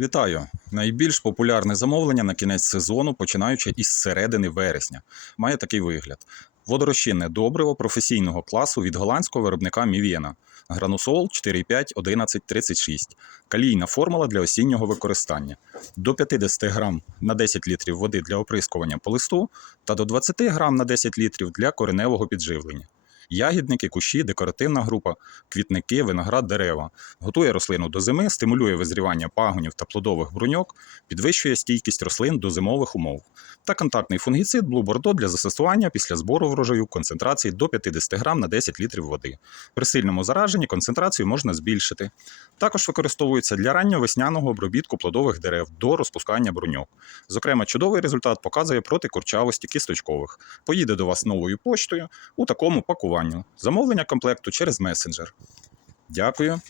Вітаю! Найбільш популярне замовлення на кінець сезону, починаючи із середини вересня. Має такий вигляд: водорозчинне добриво професійного класу від голландського виробника Мівєна. Гранусол 4,5 11 36. Калійна формула для осіннього використання. До 50 грам на 10 літрів води для оприскування по листу та до 20 грам на 10 літрів для кореневого підживлення. Ягідники, кущі, декоративна група, квітники, виноград, дерева. Готує рослину до зими, стимулює визрівання пагонів та плодових бруньок, підвищує стійкість рослин до зимових умов. Та контактний фунгіцид Bordeaux для застосування після збору врожаю концентрації до 50 грам на 10 літрів води. При сильному зараженні концентрацію можна збільшити. Також використовується для ранньовесняного обробітку плодових дерев до розпускання бруньок. Зокрема, чудовий результат показує проти курчавості кісточкових. Поїде до вас новою поштою у такому пакуванню. Замовлення комплекту через месенджер. Дякую.